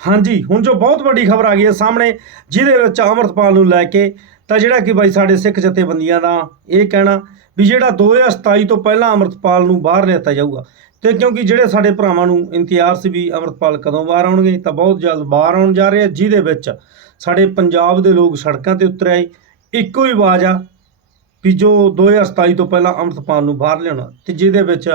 ਹਾਂਜੀ, ਹੁਣ ਜੋ ਬਹੁਤ ਵੱਡੀ ਖਬਰ ਆ ਗਈ ਹੈ ਸਾਹਮਣੇ, ਜਿਹਦੇ ਵਿੱਚ ਅੰਮ੍ਰਿਤਪਾਲ ਨੂੰ ਲੈ ਕੇ, ਤਾਂ ਜਿਹੜਾ ਕਿ ਬਾਈ ਸਾਡੇ ਸਿੱਖ ਜਥੇਬੰਦੀਆਂ ਦਾ ਇਹ ਕਹਿਣਾ ਵੀ ਜਿਹੜਾ 2027 ਤੋਂ ਪਹਿਲਾਂ ਅੰਮ੍ਰਿਤਪਾਲ ਨੂੰ ਬਾਹਰ ਲਿਆਤਾ ਜਾਊਗਾ, ਤੇ ਕਿਉਂਕਿ ਜਿਹੜੇ ਸਾਡੇ ਭਰਾਵਾਂ ਨੂੰ ਇੰਤਜ਼ਾਰ ਸੀ ਵੀ ਅੰਮ੍ਰਿਤਪਾਲ ਕਦੋਂ ਬਾਹਰ ਆਉਣਗੇ, ਤਾਂ ਬਹੁਤ ਜਲਦ ਬਾਹਰ ਆਉਣ ਜਾ ਰਹੇ ਆ, ਜਿਹਦੇ ਵਿੱਚ ਸਾਡੇ ਪੰਜਾਬ ਦੇ ਲੋਕ ਸੜਕਾਂ ਤੇ ਉਤਰ ਆਏ, ਇੱਕੋ ਹੀ ਆਵਾਜ਼ ਆ ਵੀ ਜੋ 2027 ਤੋਂ ਪਹਿਲਾਂ ਅੰਮ੍ਰਿਤਪਾਲ ਨੂੰ ਬਾਹਰ ਲਿਆਉਣਾ, ਤੇ ਜਿਹਦੇ ਵਿੱਚ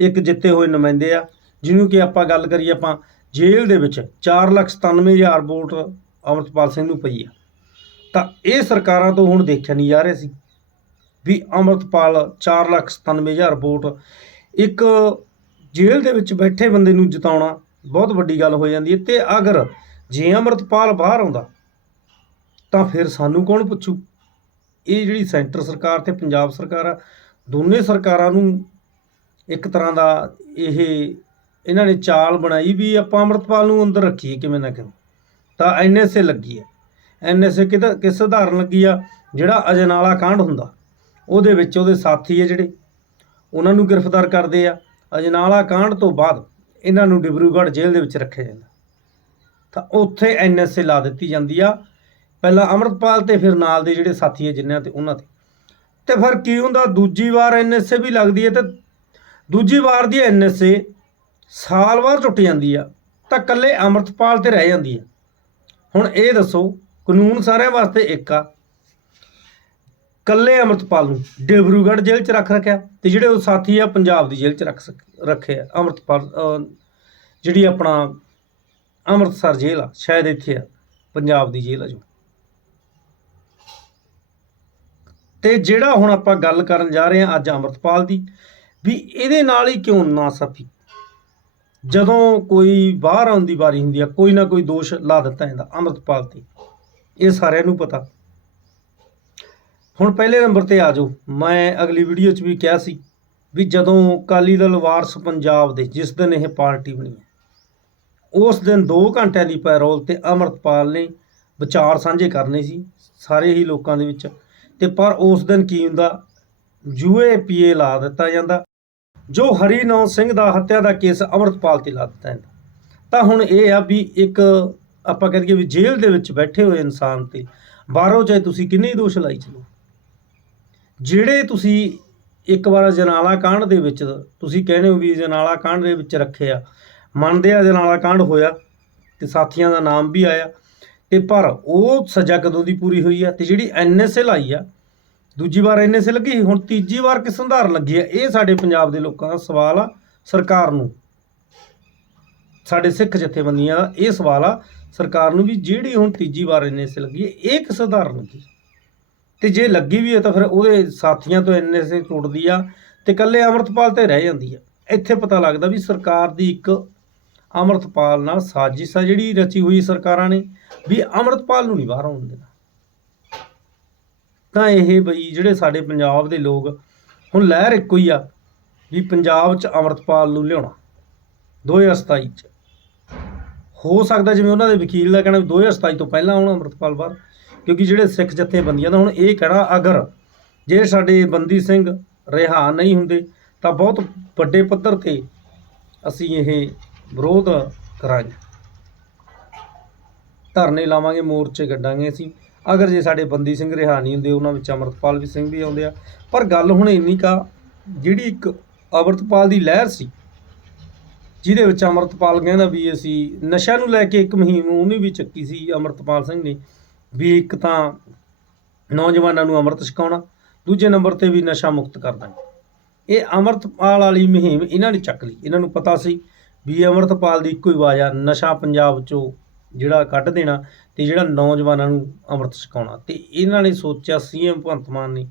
ਇੱਕ ਜਿੱਤੇ ਹੋਏ ਨੁਮਾਇੰਦੇ ਆ, ਜਿਹਨੂੰ ਕਿ ਆਪਾਂ ਗੱਲ ਕਰੀਏ ਆਪਾਂ ਜੇਲ੍ਹ ਦੇ ਵਿੱਚ 497000 ਵੋਟ ਅੰਮ੍ਰਿਤਪਾਲ ਸਿੰਘ ਨੂੰ ਪਈ ਆ। ਤਾਂ ਇਹ ਸਰਕਾਰਾਂ ਤੋਂ ਹੁਣ ਦੇਖਿਆ ਨਹੀਂ ਜਾ ਰਿਹਾ ਸੀ ਵੀ ਅੰਮ੍ਰਿਤਪਾਲ 497000 ਵੋਟ ਇੱਕ ਜੇਲ੍ਹ ਦੇ ਵਿੱਚ ਬੈਠੇ ਬੰਦੇ ਨੂੰ ਜਿਤਾਉਣਾ ਬਹੁਤ ਵੱਡੀ ਗੱਲ ਹੋ ਜਾਂਦੀ ਹੈ ਤੇ ਅਗਰ ਜੇ ਅੰਮ੍ਰਿਤਪਾਲ ਬਾਹਰ ਆਉਂਦਾ ਤਾਂ ਫਿਰ ਸਾਨੂੰ ਕੌਣ ਪੁੱਛੂ? ਇਹ ਜਿਹੜੀ ਸੈਂਟਰ ਸਰਕਾਰ ਤੇ ਪੰਜਾਬ ਸਰਕਾਰ ਆ, ਦੋਨੇ ਸਰਕਾਰਾਂ ਨੂੰ ਇੱਕ ਤਰ੍ਹਾਂ ਦਾ ਇਹ ਇਹਨਾਂ ਨੇ ਚਾਲ ਬਣਾਈ ਵੀ ਆਪਾਂ ਅੰਮ੍ਰਿਤਪਾਲ ਨੂੰ ਅੰਦਰ ਰੱਖੀਏ ਕਿਵੇਂ ਨਾ ਕਿਵੇਂ। ਤਾਂ ਐਨਐਸਏ ਲੱਗੀ ਹੈ। ਐਨਐਸਏ ਕਿਹਦਾ ਕਿਸ ਸਧਾਰਨ ਲੱਗੀ ਆ, ਜਿਹੜਾ ਅਜਨਾਲਾ ਕਾਂਡ ਹੁੰਦਾ, ਉਹਦੇ ਵਿੱਚ ਉਹਦੇ ਸਾਥੀ ਆ ਜਿਹੜੇ। ਉਹਨਾਂ ਨੂੰ ਗ੍ਰਿਫਤਾਰ ਕਰਦੇ ਆ। ਅਜਨਾਲਾ ਕਾਂਡ ਤੋਂ ਬਾਅਦ ਇਹਨਾਂ ਨੂੰ ਡਿਬਰੂਗੜ੍ਹ ਜੇਲ੍ਹ ਦੇ ਵਿੱਚ ਰੱਖਿਆ ਜਾਂਦਾ। ਤਾਂ ਉੱਥੇ ਐਨਐਸਏ ਲਾ ਦਿੱਤੀ ਜਾਂਦੀ ਆ। ਪਹਿਲਾਂ ਅੰਮ੍ਰਿਤਪਾਲ ਤੇ ਫਿਰ ਨਾਲ ਦੇ ਜਿਹੜੇ ਸਾਥੀ ਹੈ ਜਿਨ੍ਹਾਂ ਤੇ ਉਹਨਾਂ ਤੇ। ਤੇ ਫਿਰ ਕੀ ਹੁੰਦਾ? ਦੂਜੀ ਵਾਰ ਐਨਐਸਏ ਵੀ ਲੱਗਦੀ ਹੈ ਤੇ ਦੂਜੀ ਵਾਰ ਦੀ ਐਨਐਸਏ ਸਾਲ ਬਾਅਦ ਟੁੱਟ ਜਾਂਦੀ ਆ, ਤਾਂ ਕੱਲੇ ਅੰਮ੍ਰਿਤਪਾਲ ਤੇ ਰਹਿ ਜਾਂਦੀ ਆ। ਹੁਣ ਇਹ ਦੱਸੋ, ਕਾਨੂੰਨ ਸਾਰਿਆਂ ਵਾਸਤੇ ਇੱਕ ਆ। ਕੱਲੇ ਅੰਮ੍ਰਿਤਪਾਲ ਨੂੰ ਡਿਬਰੂਗੜ੍ਹ ਜੇਲ੍ਹ 'ਚ ਰੱਖ ਰੱਖਿਆ ਤੇ ਜਿਹੜੇ ਉਹ ਸਾਥੀ ਆ, ਪੰਜਾਬ ਦੀ ਜੇਲ੍ਹ 'ਚ ਰੱਖ ਸਕ- ਰੱਖੇ ਆ। ਅੰਮ੍ਰਿਤਪਾਲ ਜਿਹੜੀ ਆਪਣਾ ਅੰਮ੍ਰਿਤਸਰ ਜੇਲ੍ਹ ਆ, ਸ਼ਾਇਦ ਇੱਥੇ ਆ, ਪੰਜਾਬ ਦੀ ਜੇਲ੍ਹ ਆ ਜੋ। ਤੇ ਜਿਹੜਾ ਹੁਣ ਆਪਾਂ ਗੱਲ ਕਰਨ ਜਾ ਰਹੇ ਹਾਂ ਅੱਜ ਅੰਮ੍ਰਿਤਪਾਲ ਦੀ, ਵੀ ਇਹਦੇ ਨਾਲ ਹੀ ਕਿਉਂ ਨਾ ਸਫੀ? ਜਦੋਂ ਕੋਈ ਬਾਹਰ ਆਉਣ ਦੀ ਵਾਰੀ ਹੁੰਦੀ ਆ, ਕੋਈ ਨਾ ਕੋਈ ਦੋਸ਼ ਲਾ ਦਿੱਤਾ ਜਾਂਦਾ, ਅੰਮ੍ਰਿਤਪਾਲ ਤੇ। ਇਹ ਸਾਰਿਆਂ ਨੂੰ ਪਤਾ। ਹੁਣ ਪਹਿਲੇ ਨੰਬਰ ਤੇ ਆ ਜਾਓ। ਮੈਂ ਅਗਲੀ ਵੀਡੀਓ 'ਚ ਵੀ ਕਿਹਾ ਸੀ ਵੀ ਜਦੋਂ ਅਕਾਲੀ ਦਲ ਵਾਰਸ ਪੰਜਾਬ ਦੇ, ਜਿਸ ਦਿਨ ਇਹ ਪਾਰਟੀ ਬਣੀ ਉਸ ਦਿਨ 2 ਘੰਟਿਆਂ ਦੀ ਪੈਰੋਲ ਤੇ ਅੰਮ੍ਰਿਤਪਾਲ ਨੇ ਵਿਚਾਰ ਸਾਂਝੇ ਕਰਨੇ ਸੀ, ਸਾਰੇ ਹੀ ਲੋਕਾਂ ਦੇ ਵਿੱਚ। ਤੇ ਪਰ ਉਸ ਦਿਨ ਕੀ ਹੁੰਦਾ? ਯੂਏ ਪੀਏ ਲਾ ਦਿੱਤਾ ਜਾਂਦਾ। ਜੋ ਹਰੀਨੌ ਸਿੰਘ ਦਾ ਹੱਤਿਆ ਦਾ ਕੇਸ ਅੰਮ੍ਰਿਤਪਾਲ ਤੇ ਲਾ ਦਿੱਤਾ ਜਾਂਦਾ ਤਾਂ ਹੁਣ ਇਹ ਆ ਵੀ ਇੱਕ ਆਪਾਂ ਕਹੀਏ ਵੀ ਜੇਲ੍ਹ ਦੇ ਵਿੱਚ ਬੈਠੇ ਹੋਏ ਇਨਸਾਨ ਤੇ ਬਾਹਰੋਂ ਚਾਹੇ ਤੁਸੀਂ ਕਿੰਨੇ ਦੋਸ਼ ਲਾਈ ਚਲੋ। ਜਿਹੜੇ ਤੁਸੀਂ ਇੱਕ ਵਾਰ ਜਨਾਲਾ ਕਾਂਡ ਦੇ ਵਿੱਚ ਤੁਸੀਂ ਕਹਿੰਦੇ ਹੋ ਵੀ ਜਨਾਲਾ ਕਾਂਡ ਦੇ ਵਿੱਚ ਰੱਖਿਆ, ਮੰਨਦੇ ਆ ਜਨਾਲਾ ਕਾਂਡ ਹੋਇਆ ਤੇ ਸਾਥੀਆਂ ਦਾ ਨਾਮ ਵੀ ਆਇਆ ਤੇ ਪਰ ਉਹ ਸਜ਼ਾ ਕਦੋਂ ਦੀ ਪੂਰੀ ਹੋਈ ਆ ਤੇ ਜਿਹੜੀ ਐਨਐਸਏ ਆਈ ਆ ਦੂਜੀ ਵਾਰ ਇੰਨੇ ਸੇ ਲੱਗੀ, ਹੁਣ ਤੀਜੀ ਵਾਰ ਕਿਸ ਸੰਧਾਰਨ ਲੱਗੀ ਆ? ਇਹ ਸਾਡੇ ਪੰਜਾਬ ਦੇ ਲੋਕਾਂ ਦਾ ਸਵਾਲ ਆ, ਸਰਕਾਰ ਨੂੰ। ਸਾਡੇ ਸਿੱਖ ਜਥੇਬੰਦੀਆਂ ਦਾ ਇਹ ਸਵਾਲ ਆ, ਸਰਕਾਰ ਨੂੰ ਵੀ ਜਿਹੜੀ ਹੁਣ ਤੀਜੀ ਵਾਰ ਇੰਨੇ ਐਨਐਸਏ ਲੱਗੀ ਹੈ ਇਹ ਕਿਸ ਸਧਾਰਨ ਲੱਗੀ? ਤੇ ਜੇ ਲੱਗੀ ਵੀ ਹੈ ਤਾਂ ਫਿਰ ਉਹਦੇ ਸਾਥੀਆਂ ਤੋਂ ਇੰਨੇ ਸੇ ਟੁੱਟਦੀ ਆ ਤੇ ਇਕੱਲੇ ਅੰਮ੍ਰਿਤਪਾਲ ਤੇ ਰਹਿ ਜਾਂਦੀ ਆ। ਇੱਥੇ ਪਤਾ ਲੱਗਦਾ ਵੀ ਸਰਕਾਰ ਦੀ ਇੱਕ ਅੰਮ੍ਰਿਤਪਾਲ ਨਾਲ ਸਾਜ਼ਿਸ਼ ਆ ਜਿਹੜੀ ਰਚੀ ਹੋਈ ਸਰਕਾਰਾਂ ਨੇ, ਵੀ ਅੰਮ੍ਰਿਤਪਾਲ ਨੂੰ ਨਹੀਂ ਬਾਹਰ ਆਉਣ ਦੇਣਾ। ਤਾਂ ਇਹ ਬਈ ਜਿਹੜੇ ਸਾਡੇ ਪੰਜਾਬ ਦੇ ਲੋਕ ਹੁਣ ਲਹਿਰ ਇੱਕੋ ਹੀ ਆ ਵੀ ਪੰਜਾਬ 'ਚ ਅੰਮ੍ਰਿਤਪਾਲ ਨੂੰ ਲਿਆਉਣਾ 2027 'ਚ। ਹੋ ਸਕਦਾ ਜਿਵੇਂ ਉਹਨਾਂ ਦੇ ਵਕੀਲ ਦਾ ਕਹਿਣਾ ਵੀ 2027 ਤੋਂ ਪਹਿਲਾਂ ਆਉਣ ਅੰਮ੍ਰਿਤਪਾਲ ਬਾਅਦ ਕਿਉਂਕਿ ਜਿਹੜੇ ਸਿੱਖ ਜਥੇਬੰਦੀਆਂ ਦਾ ਹੁਣ ਇਹ ਕਹਿਣਾ ਅਗਰ ਜੇ ਸਾਡੇ ਬੰਦੀ ਸਿੰਘ ਰਿਹਾ ਨਹੀਂ ਹੁੰਦੇ, ਤਾਂ ਬਹੁਤ ਵੱਡੇ ਪੱਧਰ ਤੇ ਅਸੀਂ ਇਹ ਵਿਰੋਧ ਕਰਾਂਗੇ। ਧਰਨੇ ਲਾਵਾਂਗੇ, ਮੋਰਚੇ ਕੱਢਾਂਗੇ ਅਸੀਂ। ਅਗਰ ਜੇ ਸਾਡੇ ਬੰਦੀ ਸਿੰਘ ਰਿਹਾ ਨਹੀਂ ਹੁੰਦੇ, ਉਹਨਾਂ ਵਿੱਚ ਅਮਰਤਪਾਲ ਵੀ ਸਿੰਘ ਵੀ ਆਉਂਦੇ ਆ। ਪਰ ਗੱਲ ਹੁਣ ਇੰਨੀ ਕਾ ਜਿਹੜੀ ਇੱਕ ਅਮਰਤਪਾਲ ਦੀ ਲਹਿਰ ਸੀ, ਜਿਹਦੇ ਵਿੱਚ ਅਮਰਤਪਾਲ ਕਹਿੰਦਾ ਵੀ ਅਸੀਂ ਨਸ਼ਾ ਨੂੰ ਲੈ ਕੇ ਇੱਕ ਮੁਹਿੰਮ ਉਹਨੇ ਵੀ ਚੱਕੀ ਸੀ, ਅਮਰਤਪਾਲ ਸਿੰਘ ਨੇ, ਵੀ ਇੱਕ ਤਾਂ ਨੌਜਵਾਨਾਂ ਨੂੰ ਅੰਮ੍ਰਿਤ ਛਕਾਉਣਾ, ਦੂਜੇ ਨੰਬਰ ਤੇ ਵੀ ਨਸ਼ਾ ਮੁਕਤ ਕਰ ਦਾਂਗੇ ਇਹ ਅੰਮ੍ਰਿਤਪਾਲ ਵਾਲੀ ਮੁਹਿੰਮ ਇਹਨਾਂ ਨੇ ਚੱਕ ਲਈ। ਇਹਨਾਂ ਨੂੰ ਪਤਾ ਸੀ ਵੀ ਅੰਮ੍ਰਿਤਪਾਲ ਦੀ ਇੱਕੋ ਹੀ ਆਵਾਜ਼ ਆ, ਨਸ਼ਾ ਪੰਜਾਬ ਚੋਂ ਜਿਹੜਾ ਕੱਢ ਦੇਣਾ ਅਤੇ ਜਿਹੜਾ ਨੌਜਵਾਨਾਂ ਨੂੰ ਅੰਮ੍ਰਿਤ ਛਕਾਉਣਾ। ਅਤੇ ਇਹਨਾਂ ਨੇ ਸੋਚਿਆ ਸੀਐਮ ਭਗਵੰਤ ਮਾਨ ਨੇ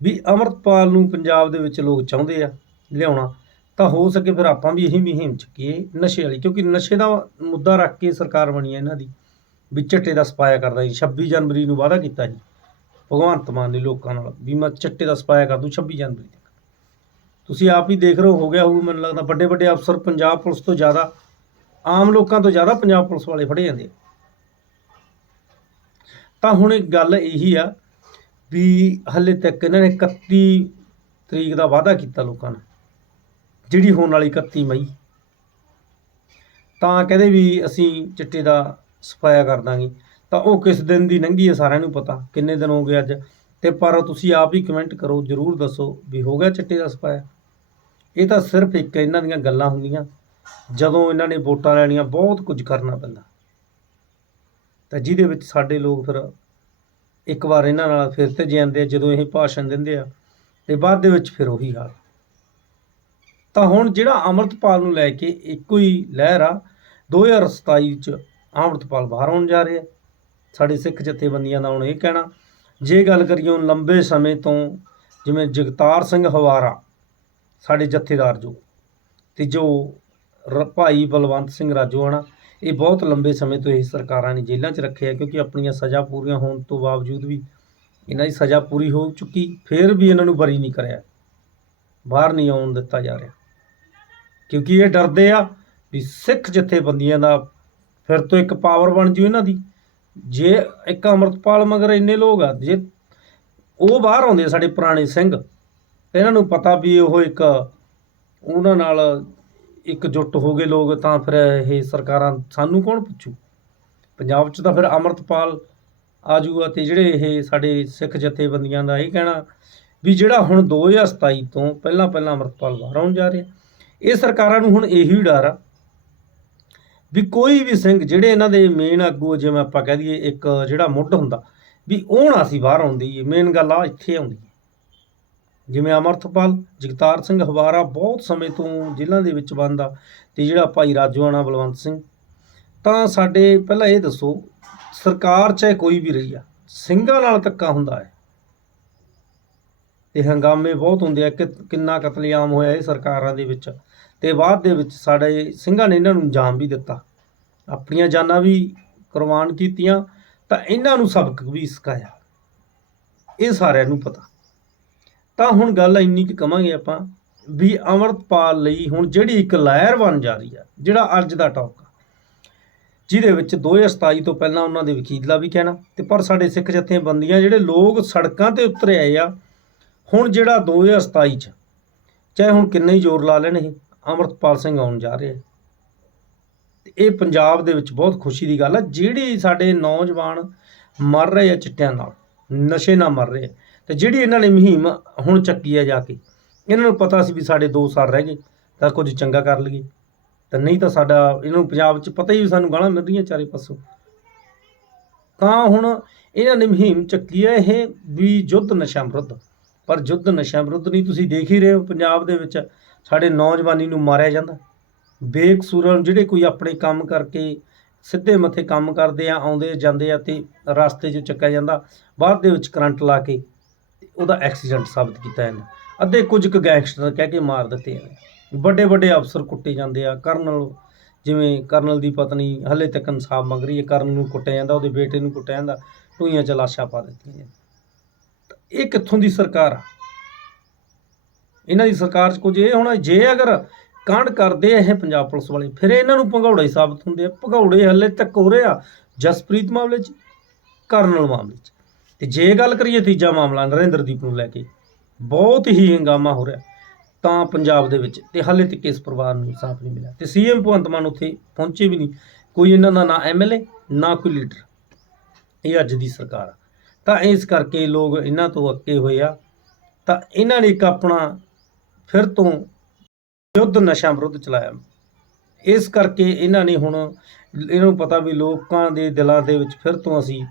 ਵੀ ਅੰਮ੍ਰਿਤਪਾਲ ਨੂੰ ਪੰਜਾਬ ਦੇ ਵਿੱਚ ਲੋਕ ਚਾਹੁੰਦੇ ਆ ਲਿਆਉਣਾ, ਤਾਂ ਹੋ ਸਕੇ ਫਿਰ ਆਪਾਂ ਵੀ ਇਹੀ ਮੁਹਿੰਮ ਚੱਕੀਏ ਨਸ਼ੇ ਵਾਲੀ। ਕਿਉਂਕਿ ਨਸ਼ੇ ਦਾ ਮੁੱਦਾ ਰੱਖ ਕੇ ਸਰਕਾਰ ਬਣੀ ਹੈ ਇਹਨਾਂ ਦੀ, ਵੀ ਝੱਟੇ ਦਾ ਸਪਾਇਆ ਕਰਦਾ ਜੀ। 26 ਜਨਵਰੀ ਨੂੰ ਵਾਅਦਾ ਕੀਤਾ ਜੀ ਭਗਵੰਤ ਮਾਨ ਨੇ ਲੋਕਾਂ ਨਾਲ ਵੀ ਮੈਂ ਝੱਟੇ ਦਾ ਸਪਾਇਆ ਕਰ ਦੂੰ 26 ਜਨਵਰੀ ਤੱਕ। ਤੁਸੀਂ ਆਪ ਹੀ ਦੇਖ ਰਹੇ ਹੋ ਗਿਆ ਹੋਊ ਮੈਨੂੰ ਲੱਗਦਾ ਵੱਡੇ ਵੱਡੇ ਅਫਸਰ ਪੰਜਾਬ ਪੁਲਿਸ ਤੋਂ ਜ਼ਿਆਦਾ ਆਮ ਲੋਕਾਂ ਤੋਂ ਜ਼ਿਆਦਾ ਪੰਜਾਬ ਪੁਲਿਸ ਵਾਲੇ ਫੜੇ ਜਾਂਦੇ ਤਾਂ ਹੁਣ ਇੱਕ ਗੱਲ ਇਹੀ ਆ ਵੀ ਹਲੇ ਤੱਕ ਇਹਨਾਂ ਨੇ 31 ਤਰੀਕ ਦਾ ਵਾਅਦਾ ਕੀਤਾ ਲੋਕਾਂ ਨਾਲ, ਜਿਹੜੀ ਹੋਣ ਵਾਲੀ 31 ਮਈ। ਤਾਂ ਕਹਿੰਦੇ ਵੀ ਅਸੀਂ ਚਿੱਟੇ ਦਾ ਸਫਾਇਆ ਕਰ ਦਾਂਗੇ। ਤਾਂ ਉਹ ਕਿਸ ਦਿਨ ਦੀ ਲੰਘੀ ਹੈ ਸਾਰਿਆਂ ਨੂੰ ਪਤਾ, ਕਿੰਨੇ ਦਿਨ ਹੋ ਗਏ ਅੱਜ। ਤੇ ਪਰ ਤੁਸੀਂ ਆਪ ਹੀ ਕਮੈਂਟ ਕਰੋ, ਜਰੂਰ ਦੱਸੋ ਵੀ ਹੋ ਗਿਆ ਚਿੱਟੇ ਦਾ ਸਫਾਇਆ। ਇਹ ਤਾਂ ਸਿਰਫ ਇੱਕ ਇਹਨਾਂ ਦੀਆਂ ਗੱਲਾਂ ਹੁੰਦੀਆਂ। ਜਦੋਂ ਇਹਨਾਂ ਨੇ ਵੋਟਾਂ ਲੈਣੀਆਂ, ਬਹੁਤ ਕੁਝ ਕਰਨਾ ਪੈਂਦਾ। ਤਾਂ ਜਿਹਦੇ ਵਿੱਚ ਸਾਡੇ ਲੋਕ ਫਿਰ ਇੱਕ ਵਾਰ ਇਹਨਾਂ ਨਾਲ ਫਿਰ ਤੇ ਜਾਂਦੇ ਆ, ਜਦੋਂ ਇਹ ਭਾਸ਼ਣ ਦਿੰਦੇ ਆ, ਤੇ ਬਾਅਦ ਦੇ ਵਿੱਚ ਫਿਰ ਉਹੀ ਹਾਲ। ਤਾਂ ਹੁਣ ਜਿਹੜਾ ਅੰਮ੍ਰਿਤਪਾਲ ਨੂੰ ਲੈ ਕੇ ਇੱਕੋ ਹੀ ਲਹਿਰ ਆ 2027 ਚ ਅੰਮ੍ਰਿਤਪਾਲ ਬਾਹਰ ਆਉਣ ਜਾ ਰਿਹਾ। ਸਾਡੇ ਸਿੱਖ ਜਥੇਬੰਦੀਆਂ ਦਾ ਹੁਣ ਇਹ ਕਹਿਣਾ, ਜੇ ਗੱਲ ਕਰੀਏ ਹੁਣ ਲੰਬੇ ਸਮੇਂ ਤੋਂ ਜਿਵੇਂ ਜਗਤਾਰ ਸਿੰਘ ਹਵਾਰਾ, ਸਾਡੇ ਜਥੇਦਾਰ ਜੋ, ਤੇ ਜੋ ਭਾਈ ਬਲਵੰਤ ਸਿੰਘ ਰਾਜੋਆਣਾ, ਇਹ ਬਹੁਤ ਲੰਬੇ ਸਮੇਂ ਤੋਂ ਇਹ ਸਰਕਾਰਾਂ ਨੇ ਜੇਲ੍ਹਾਂ 'ਚ ਰੱਖਿਆ ਕਿਉਂਕਿ ਆਪਣੀਆਂ ਸਜ਼ਾ ਪੂਰੀਆਂ ਹੋਣ ਤੋਂ ਬਾਵਜੂਦ ਵੀ ਇਹਨਾਂ ਦੀ ਸਜ਼ਾ ਪੂਰੀ ਹੋ ਚੁੱਕੀ, ਫਿਰ ਵੀ ਇਹਨਾਂ ਨੂੰ ਬਰੀ ਨਹੀਂ ਕਰਿਆ, ਬਾਹਰ ਨਹੀਂ ਆਉਣ ਦਿੱਤਾ ਜਾ ਰਿਹਾ। ਕਿਉਂਕਿ ਇਹ ਡਰਦੇ ਆ ਵੀ ਸਿੱਖ ਜਥੇਬੰਦੀਆਂ ਦਾ ਫਿਰ ਤੋਂ ਇੱਕ ਪਾਵਰ ਬਣ ਜੂ ਇਹਨਾਂ ਦੀ। ਜੇ ਇੱਕ ਅੰਮ੍ਰਿਤਪਾਲ ਮਗਰ ਇੰਨੇ ਲੋਕ ਆ, ਜੇ ਉਹ ਬਾਹਰ ਆਉਂਦੇ ਆ ਸਾਡੇ ਪੁਰਾਣੇ ਸਿੰਘ ਇਹਨਾਂ ਨੂੰ ਪਤਾ ਵੀ ਉਹ ਇੱਕ ਉਹਨਾਂ ਨਾਲ ਇਕਜੁੱਟ ਹੋ ਗਏ ਲੋਕ, ਤਾਂ ਫਿਰ ਇਹ ਸਰਕਾਰਾਂ ਸਾਨੂੰ ਕੌਣ ਪੁੱਛੂ? ਪੰਜਾਬ 'ਚ ਤਾਂ ਫਿਰ ਅੰਮ੍ਰਿਤਪਾਲ ਆਜੂਗਾ ਤੇ ਜਿਹੜੇ ਇਹ ਸਾਡੇ ਸਿੱਖ ਜਥੇਬੰਦੀਆਂ ਦਾ ਇਹ ਕਹਿਣਾ ਵੀ ਜਿਹੜਾ ਹੁਣ 2027 ਤੋਂ ਪਹਿਲਾਂ ਪਹਿਲਾਂ ਅੰਮ੍ਰਿਤਪਾਲ ਬਾਹਰ ਆਉਣ ਜਾ ਰਿਹਾ। ਇਹ ਸਰਕਾਰਾਂ ਨੂੰ ਹੁਣ ਇਹੀ ਡਰ ਆ ਵੀ ਕੋਈ ਵੀ ਸਿੰਘ ਜਿਹੜੇ ਇਹਨਾਂ ਦੇ ਮੇਨ ਆਗੂ ਜਿਵੇਂ ਆਪਾਂ ਕਹਿ ਦਈਏ ਇੱਕ ਜਿਹੜਾ ਮੁੱਢ ਹੁੰਦਾ ਵੀ ਉਹ ਨਾ ਸੀ ਬਾਹਰ ਆਉਂਦੀ ਹੈ ਮੇਨ ਗੱਲ ਆ, ਇੱਥੇ ਆਉਂਦੀ ਹੈ ਜਿਵੇਂ ਅਮਰਥਪਾਲ ਜਗਤਾਰ ਸਿੰਘ ਹਵਾਰਾ ਬਹੁਤ ਸਮੇਂ ਤੋਂ ਜੇਲ੍ਹਾਂ ਦੇ ਵਿੱਚ ਬੰਦ ਆ ਤੇ ਜਿਹੜਾ ਭਾਈ ਰਾਜੋਆਣਾ ਬਲਵੰਤ ਸਿੰਘ। ਤਾਂ ਸਾਡੇ ਪਹਿਲਾਂ ਇਹ ਦੱਸੋ, ਸਰਕਾਰ ਚਾਹੇ ਕੋਈ ਵੀ ਰਹੀ ਆ, ਸਿੰਘਾਂ ਨਾਲ ਧੱਕਾ ਹੁੰਦਾ ਹੈ? ਤੇ ਹੰਗਾਮੇ ਬਹੁਤ ਹੁੰਦੇ ਆ ਕਿ ਕਿੰਨਾ ਕਤਲੇਆਮ ਹੋਇਆ ਇਹ ਸਰਕਾਰਾਂ ਦੇ ਵਿੱਚ ਤੇ ਬਾਅਦ ਦੇ ਵਿੱਚ ਸਾਡੇ ਸਿੰਘਾਂ ਨੇ ਇਹਨਾਂ ਨੂੰ ਜਾਮ ਵੀ ਦਿੱਤਾ। ਆਪਣੀਆਂ ਜਾਨਾਂ ਵੀ ਕੁਰਬਾਨ ਕੀਤੀਆਂ ਤਾਂ ਇਹਨਾਂ ਨੂੰ ਸਬਕ ਵੀ ਸਿਖਾਇਆ। ਇਹ ਸਾਰਿਆਂ ਨੂੰ ਪਤਾ। ਤਾਂ ਹੁਣ ਗੱਲ ਇੰਨੀ ਕਿ ਕਵਾਂਗੇ ਆਪਾਂ ਵੀ ਅਮਰਤਪਾਲ ਲਈ ਹੁਣ ਜਿਹੜੀ ਇੱਕ ਲਹਿਰ ਬਣ ਜਾ ਰਹੀ ਆ, ਜਿਹੜਾ ਅੱਜ ਦਾ ਟੌਕ ਆ, ਜਿਹਦੇ ਵਿੱਚ 2027 ਤੋਂ ਪਹਿਲਾਂ ਉਹਨਾਂ ਦੇ ਵਕੀਲ ਦਾ ਵੀ ਕਹਿਣਾ, ਤੇ ਪਰ ਸਾਡੇ ਸਿੱਖ ਜਥੇਬੰਦੀਆਂ ਜਿਹੜੇ ਲੋਕ ਸੜਕਾਂ ਤੇ ਉਤਰੇ ਆਏ ਆ, ਹੁਣ ਜਿਹੜਾ 2027 ਚ, ਚਾਹੇ ਹੁਣ ਕਿੰਨੇ ਹੀ ਜ਼ੋਰ ਲਾ ਲੈਣ ਇਹ, ਅਮਰਤਪਾਲ ਸਿੰਘ ਆਉਣ ਜਾ ਰਹੇ ਤੇ ਇਹ ਪੰਜਾਬ ਦੇ ਵਿੱਚ ਬਹੁਤ ਖੁਸ਼ੀ ਦੀ ਗੱਲ ਆ, ਜਿਹੜੀ ਸਾਡੇ ਨੌਜਵਾਨ ਮਰ ਰਹੇ ਆ ਚਿੱਟਿਆਂ ਨਾਲ, ਨਸ਼ੇ ਨਾਲ ਮਰ ਰਹੇ ਆ ਤੇ ਜਿਹੜੀ ਇਹਨਾਂ ਨੇ ਮੁਹਿੰਮ ਹੁਣ ਚੱਕੀ ਆ ਜਾ ਕੇ, ਇਹਨਾਂ ਨੂੰ ਪਤਾ ਸੀ ਵੀ ਸਾਡੇ 2 ਸਾਲ ਰਹਿ ਗਏ, ਤਾਂ ਕੁਝ ਚੰਗਾ ਕਰ ਲਈਏ। ਤਾਂ ਨਹੀਂ ਤਾਂ ਸਾਡਾ, ਇਹਨਾਂ ਨੂੰ ਪੰਜਾਬ 'ਚ ਪਤਾ ਹੀ ਵੀ ਸਾਨੂੰ ਗਾਲਾਂ ਮਿਲ ਰਹੀਆਂ ਚਾਰੇ ਪਾਸੋਂ। ਤਾਂ ਹੁਣ ਇਹਨਾਂ ਨੇ ਮੁਹਿੰਮ ਚੱਕੀ ਹੈ ਇਹ ਵੀ ਯੁੱਧ ਨਸ਼ਾ ਵਿਰੁੱਧ। ਪਰ ਯੁੱਧ ਨਸ਼ਾ ਵਿਰੁੱਧ ਨਹੀਂ, ਤੁਸੀਂ ਦੇਖ ਹੀ ਰਹੇ ਹੋ ਪੰਜਾਬ ਦੇ ਵਿੱਚ ਸਾਡੇ ਨੌਜਵਾਨੀ ਨੂੰ ਮਾਰਿਆ ਜਾਂਦਾ। ਬੇਕਸੂਰਾਂ ਨੂੰ ਜਿਹੜੇ ਕੋਈ ਆਪਣੇ ਕੰਮ ਕਰਕੇ ਸਿੱਧੇ ਮੱਥੇ ਕੰਮ ਕਰਦੇ ਆ, ਆਉਂਦੇ ਜਾਂਦੇ ਆ ਤੇ ਰਸਤੇ 'ਚ ਚੱਕਿਆ ਜਾਂਦਾ, ਬਾਅਦ ਦੇ ਵਿੱਚ ਕਰੰਟ ਲਾ ਕੇ ਉਹਦਾ ਐਕਸੀਡੈਂਟ ਸਾਬਤ ਕੀਤਾ ਜਾਂਦਾ ਅੱਧੇ ਕੁਝ ਕੁ ਗੈਂਗਸਟਰ ਕਹਿ ਕੇ ਮਾਰ ਦਿੱਤੇ ਨੇ ਵੱਡੇ ਵੱਡੇ ਅਫਸਰ ਕੁੱਟੇ ਜਾਂਦੇ ਆ। ਕਰਨਲ, ਜਿਵੇਂ ਕਰਨਲ ਦੀ ਪਤਨੀ ਹਲੇ ਤੱਕ ਇਨਸਾਫ ਮੰਗ ਰਹੀ ਹੈ। ਕਰਨਲ ਨੂੰ ਕੁੱਟਿਆ ਜਾਂਦਾ, ਉਹਦੇ ਬੇਟੇ ਨੂੰ ਕੁੱਟਿਆ ਜਾਂਦਾ। ਟੂਈਆਂ ਚ ਲਾਸ਼ਾਂ ਪਾ ਦਿੱਤੀਆਂ ਜਾਂਦੀਆਂ। ਤਾਂ ਇਹ ਕਿੱਥੋਂ ਦੀ ਸਰਕਾਰ ਆ? ਇਹਨਾਂ ਦੀ ਸਰਕਾਰ 'ਚ ਕੁਝ ਇਹ ਹੋਣਾ, ਜੇ ਅਗਰ ਕਾਂਡ ਕਰਦੇ ਇਹ ਪੰਜਾਬ ਪੁਲਿਸ ਵਾਲੇ, ਫਿਰ ਇਹਨਾਂ ਨੂੰ ਭਗੌੜੇ ਸਾਬਤ ਹੁੰਦੇ ਆ। ਭਗੌੜੇ ਹਲੇ ਤੱਕ ਹੋ ਰਹੇ ਆ ਜਸਪ੍ਰੀਤ ਮਾਮਲੇ 'ਚ, ਕਰਨਲ ਮਾਮਲੇ 'ਚ। ਤੇ ਜੇ ਗੱਲ ਕਰੀਏ ਤੀਜਾ ਮਾਮਲਾ ਨਰਿੰਦਰਦੀਪ ਨੂੰ ਲੈ ਕੇ, ਬਹੁਤ ਹੀ ਹੰਗਾਮਾ ਹੋ ਰਿਹਾ ਤਾਂ ਪੰਜਾਬ ਦੇ ਵਿੱਚ ਤੇ ਹਾਲੇ ਤੱਕ ਇਸ ਪਰਿਵਾਰ ਨੂੰ ਇਨਸਾਫ ਨਹੀਂ ਮਿਲਿਆ। ਤੇ ਸੀਐਮ ਭਗਵੰਤ ਮਾਨ ਉੱਥੇ ਪਹੁੰਚੇ ਵੀ ਨਹੀਂ। ਕੋਈ ਇਹਨਾਂ ਦਾ ਨਾ ਐਮਐਲਏ ਨਾ ਕੋਈ ਲੀਡਰ। ਇਹ ਅੱਜ ਦੀ ਸਰਕਾਰ ਆ। ਤਾਂ ਇਸ ਕਰਕੇ ਲੋਕ ਇਹਨਾਂ ਤੋਂ ਅੱਕੇ ਹੋਏ ਆ। ਤਾਂ ਇਹਨਾਂ ਨੇ ਇੱਕ ਆਪਣਾ ਫਿਰ ਤੋਂ ਯੁੱਧ ਨਸ਼ਾ ਵਿਰੁੱਧ ਚਲਾਇਆ। ਇਸ ਕਰਕੇ ਇਹਨਾਂ ਨੇ ਹੁਣ, ਇਹਨਾਂ ਨੂੰ ਪਤਾ ਵੀ ਲੋਕਾਂ ਦੇ ਦਿਲਾਂ ਦੇ ਵਿੱਚ ਫਿਰ ਤੋਂ ਅਸੀਂ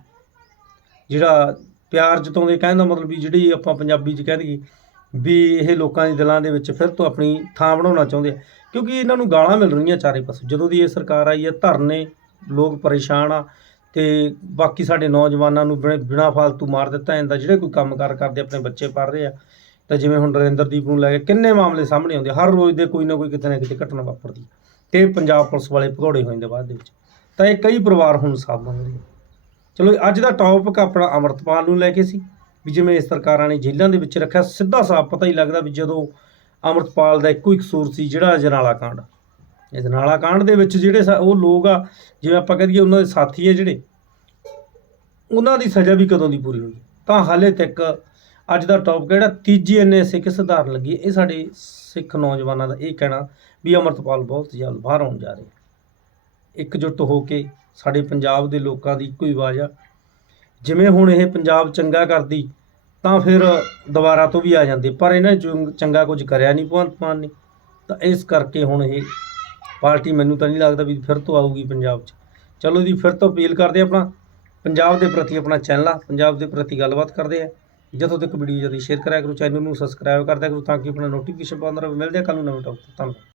ਜਿਹੜਾ ਪਿਆਰ ਜਤਾਉਂਦੇ ਕਹਿਣ ਦਾ ਮਤਲਬ ਵੀ ਜਿਹੜੀ ਆਪਾਂ ਪੰਜਾਬੀ 'ਚ ਕਹਿ ਦਈਏ ਵੀ ਇਹ ਲੋਕਾਂ ਦੇ ਦਿਲਾਂ ਦੇ ਵਿੱਚ ਫਿਰ ਤੋਂ ਆਪਣੀ ਥਾਂ ਬਣਾਉਣਾ ਚਾਹੁੰਦੇ ਆ। ਕਿਉਂਕਿ ਇਹਨਾਂ ਨੂੰ ਗਾਲਾਂ ਮਿਲ ਰਹੀਆਂ ਚਾਰੇ ਪਾਸੇ। ਜਦੋਂ ਦੀ ਇਹ ਸਰਕਾਰ ਆਈ ਹੈ, ਧਰਨੇ, ਲੋਕ ਪਰੇਸ਼ਾਨ ਆ ਤੇ ਬਾਕੀ ਸਾਡੇ ਨੌਜਵਾਨਾਂ ਨੂੰ ਬਿਨਾਂ ਬਿਨਾਂ ਫਾਲਤੂ ਮਾਰ ਦਿੱਤਾ ਜਾਂਦਾ, ਜਿਹੜੇ ਕੋਈ ਕੰਮਕਾਰ ਕਰਦੇ, ਆਪਣੇ ਬੱਚੇ ਪੜ੍ਹ ਰਹੇ ਆ, ਤਾਂ ਜਿਵੇਂ ਹੁਣ ਨਰਿੰਦਰਦੀਪ ਨੂੰ ਲੈ ਕੇ ਕਿੰਨੇ ਮਾਮਲੇ ਸਾਹਮਣੇ ਆਉਂਦੇ ਹਰ ਰੋਜ਼ ਦੇ ਕੋਈ ਨਾ ਕੋਈ ਕਿਤੇ ਨਾ ਕਿਤੇ ਘਟਨਾ ਵਾਪਰਦੀ ਤੇ ਪੰਜਾਬ ਪੁਲਿਸ ਵਾਲੇ ਭਗੌੜੇ ਹੋ ਜਾਂਦੇ ਬਾਅਦ ਦੇ ਵਿੱਚ। ਤਾਂ ਇਹ ਕਈ ਪਰਿਵਾਰ ਹੁਣ ਸਾਫ਼ ਮੰਗ ਰਹੇ ਚਲੋ ਅੱਜ ਦਾ ਟੌਪਿਕ ਆਪਣਾ ਅਮਰਤਪਾਲ ਨੂੰ ਲੈ ਕੇ ਸੀ, ਵੀ ਜਿਵੇਂ ਇਸ ਸਰਕਾਰਾਂ ਨੇ ਜੇਲ੍ਹਾਂ ਦੇ ਵਿੱਚ ਰੱਖਿਆ, ਸਿੱਧਾ ਸਾਫ਼ ਪਤਾ ਹੀ ਲੱਗਦਾ ਵੀ ਜਦੋਂ ਅਮਰਤਪਾਲ ਦਾ ਇੱਕੋ ਹੀ ਕਸੂਰ ਸੀ, ਜਿਹੜਾ ਜਨਾਲਾ ਕਾਂਡ। ਇਹ ਜਨਾਲਾ ਕਾਂਡ ਦੇ ਵਿੱਚ ਜਿਹੜੇ ਸਾ- ਉਹ ਲੋਕ ਆ, ਜਿਵੇਂ ਆਪਾਂ ਕਹਿ ਦਈਏ ਉਹਨਾਂ ਦੇ ਸਾਥੀ ਆ ਜਿਹੜੇ, ਉਹਨਾਂ ਦੀ ਸਜ਼ਾ ਵੀ ਕਦੋਂ ਦੀ ਪੂਰੀ ਹੋਈ ਤਾਂ ਹਾਲੇ ਤੱਕ ਅੱਜ ਦਾ ਟੌਪ ਜਿਹੜਾ ਤੀਜੀ ਐਨਐਸਏ ਸਿੱਖ ਸੁਧਾਰਨ ਲੱਗੀ, ਇਹ ਸਾਡੇ ਸਿੱਖ ਨੌਜਵਾਨਾਂ ਦਾ ਇਹ ਕਹਿਣਾ ਵੀ ਅਮਰਤਪਾਲ ਬਹੁਤ ਜਲਦ ਬਾਹਰ ਆਉਣ ਜਾ ਰਹੇ ਇੱਕ ਜੁੱਟ ਹੋ ਕੇ ਸਾਡੇ ਪੰਜਾਬ ਦੇ ਲੋਕਾਂ ਦੀ ਇੱਕੋ ਹੀ ਆਵਾਜ਼ ਆ। ਜਿਵੇਂ ਹੁਣ ਇਹ ਪੰਜਾਬ ਚੰਗਾ ਕਰਦੀ, ਤਾਂ ਫਿਰ ਦੁਬਾਰਾ ਤੋਂ ਵੀ ਆ ਜਾਂਦੇ। ਪਰ ਇਹਨਾਂ ਨੇ ਚੰਗਾ ਕੁਝ ਕਰਿਆ ਨਹੀਂ ਭਗਵੰਤ ਮਾਨ ਨੇ। ਤਾਂ ਇਸ ਕਰਕੇ ਹੁਣ ਇਹ ਪਾਰਟੀ ਮੈਨੂੰ ਤਾਂ ਨਹੀਂ ਲੱਗਦਾ ਵੀ ਫਿਰ ਤੋਂ ਆਊਗੀ ਪੰਜਾਬ 'ਚ। ਚਲੋ ਜੀ, ਫਿਰ ਤੋਂ ਅਪੀਲ ਕਰਦੇ ਆਪਣਾ, ਪੰਜਾਬ ਦੇ ਪ੍ਰਤੀ ਆਪਣਾ ਚੈਨਲ ਆ। ਪੰਜਾਬ ਦੇ ਪ੍ਰਤੀ ਗੱਲਬਾਤ ਕਰਦੇ ਆ ਜਦੋਂ ਤੱਕ ਵੀਡੀਓ ਜਦੀ ਸ਼ੇਅਰ ਕਰਿਆ ਕਰੋ, ਚੈਨਲ ਨੂੰ ਸਬਸਕ੍ਰਾਈਬ ਕਰਦਿਆ ਕਰੋ ਤਾਂ ਕਿ ਆਪਣਾ ਨੋਟੀਫਿਕੇਸ਼ਨ ਪਾਉਂਦਾ ਰਹੇ ਮਿਲਦੇ ਆ ਕੱਲ ਨੂੰ ਨਵੇਂ ਟੌਪਿਕ ਧੰਨਵਾਦ।